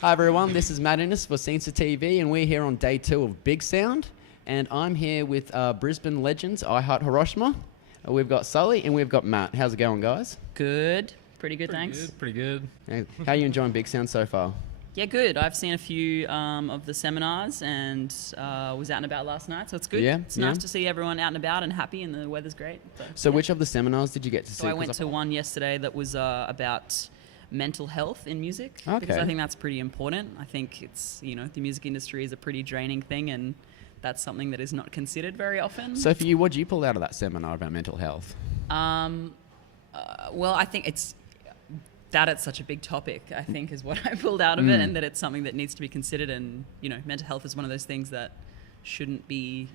Hi everyone, this is Matt Innes for scenestr TV, and we're here on day 2 of Bigsound, and I'm here with Brisbane legends, Heart Hiroshima. We've got Sulli and we've got Matt. How's it going, guys? Good. Pretty good, thanks. Pretty good. How are you enjoying Bigsound so far? Yeah, good. I've seen a few of the seminars and was out and about last night, so it's good. Yeah, it's nice to see everyone out and about and happy, and the weather's great. So which of the seminars did you get to see? So I went to one yesterday that was about mental health in music, because I think that's pretty important. I think it's, the music industry is a pretty draining thing, and that's something that is not considered very often. So for you, what did you pull out of that seminar about mental health? Well, I think it's such a big topic, I think, is what I pulled out of it, and that it's something that needs to be considered. And, mental health is one of those things that shouldn't be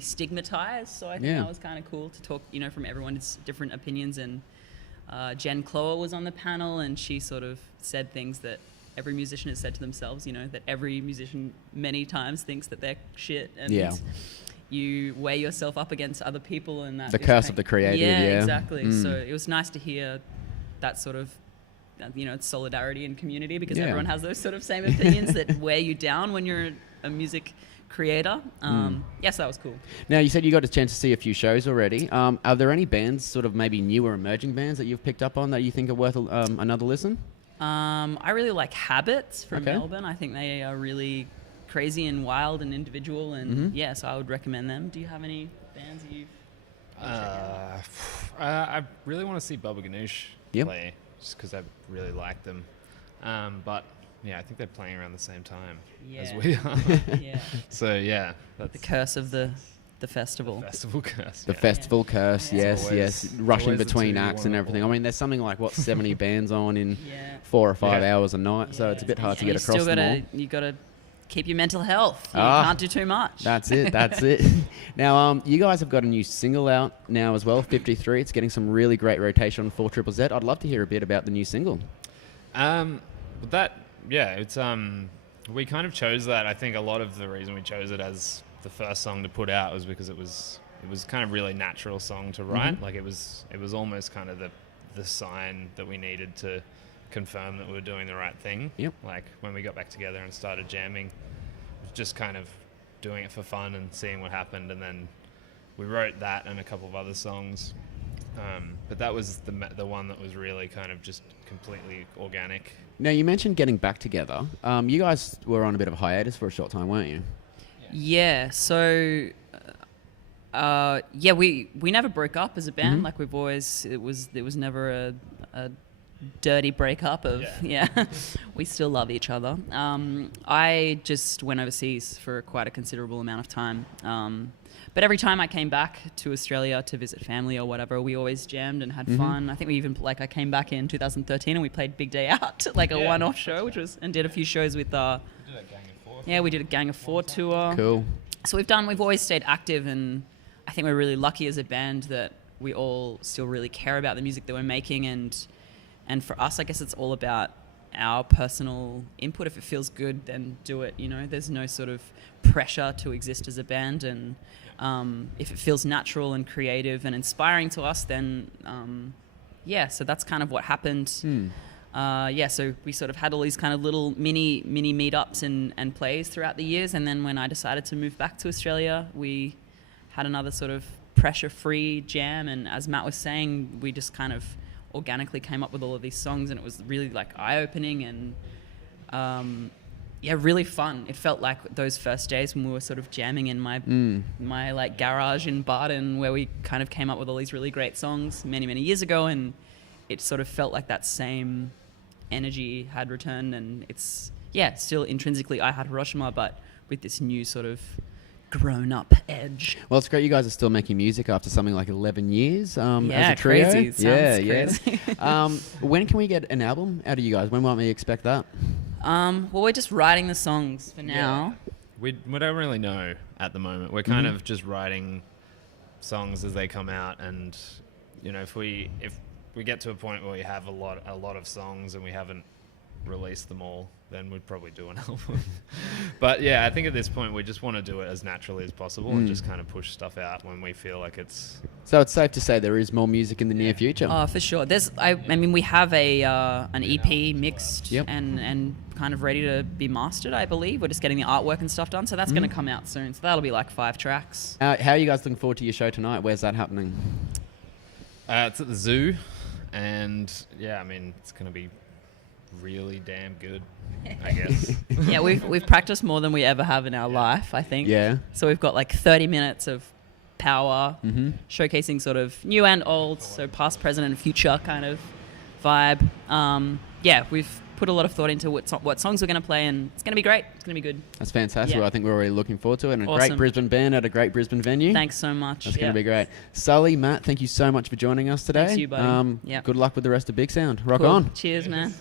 stigmatized. So I think that was kind of cool to talk, from everyone's different opinions. And Jen Clower was on the panel, and she sort of said things that every musician has said to themselves, that every musician many times thinks that they're shit, and you weigh yourself up against other people, and that the curse of the creative. Yeah, exactly. So it was nice to hear that sort of, it's solidarity and community, because everyone has those sort of same opinions that wear you down when you're a music creator. Yes, that was cool. Now, you said you got a chance to see a few shows already. Are there any bands, sort of maybe newer emerging bands, that you've picked up on that you think are worth another listen? I really like Habits from Melbourne. I think they are really crazy and wild and individual, and so I would recommend them. Do you have any bands that you've I really want to see Baba Ganoush play, just because I really like them. But yeah, I think they're playing around the same time as we are. So yeah, that's the curse of the festival. The festival curse. The festival curse, yes. Rushing between acts and everything. Avoid. I mean, there's something like, 70 bands on in 4 or 5 hours a night, so it's a bit hard to get across them all. You got to keep your mental health. You can't do too much. That's it. Now, you guys have got a new single out now as well, 53. It's getting some really great rotation on 4ZZZ. I'd love to hear a bit about the new single. It's we kind of chose that. I think a lot of the reason we chose it as the first song to put out was because it was kind of really natural song to write. Like it was almost kind of the sign that we needed to confirm that we were doing the right thing. Like when we got back together and started jamming, just kind of doing it for fun and seeing what happened, and then we wrote that and a couple of other songs, but that was the one that was really kind of just completely organic. Now, you mentioned getting back together. You guys were on a bit of a hiatus for a short time, weren't you? Yeah, so we never broke up as a band. Like we've always, it was never a dirty breakup of we still love each other. I just went overseas for quite a considerable amount of time, but every time I came back to Australia to visit family or whatever, we always jammed and had fun. I think we even, I came back in 2013 and we played Big Day Out, like a one-off show, and did a few shows with we did a Gang of Four tour. Cool. So we've always stayed active, and I think we're really lucky as a band that we all still really care about the music that we're making, and for us, I guess it's all about our personal input. If it feels good, then do it. There's no sort of pressure to exist as a band, and if it feels natural and creative and inspiring to us, then so that's kind of what happened. So we sort of had all these kind of little mini meetups and plays throughout the years, and then when I decided to move back to Australia, we had another sort of pressure-free jam, and as Matt was saying, we just kind of organically came up with all of these songs, and it was really like eye-opening and really fun. It felt like those first days when we were sort of jamming in my like garage in Barton, where we kind of came up with all these really great songs many years ago, and it sort of felt like that same energy had returned, and it's still intrinsically I Heart Hiroshima, but with this new sort of grown-up edge. Well, it's great you guys are still making music after something like 11 years as a trio. Crazy. Crazy. When can we get an album out of you guys? When might we expect that? Well, we're just writing the songs for now. We don't really know at the moment. We're kind of just writing songs as they come out, and if we get to a point where we have a lot of songs and we haven't release them all, then we'd probably do an album. But yeah, I think at this point we just want to do it as naturally as possible and just kind of push stuff out when we feel like it's... So it's safe to say there is more music in the near future. Oh, for sure. I mean, we have an EP mixed and kind of ready to be mastered, I believe. We're just getting the artwork and stuff done, so that's going to come out soon. So that'll be like 5 tracks. How are you guys looking forward to your show tonight? Where's that happening? It's at the Zoo, and yeah, I mean, it's going to be really damn good, I guess. Yeah, we've practiced more than we ever have in our life, I think. Yeah. So we've got like 30 minutes of power, showcasing sort of new and old, so past, present, and future kind of vibe. Yeah, we've put a lot of thought into what songs we're going to play, and it's going to be great. It's going to be good. That's fantastic. Yeah. Well, I think we're already looking forward to it. And a Awesome. great Brisbane band at a great Brisbane venue. Thanks so much. That's going to be great. Sulli, Matt, thank you so much for joining us today. Thanks you, buddy. Good luck with the rest of Bigsound. Rock Cool. on. Cheers, man.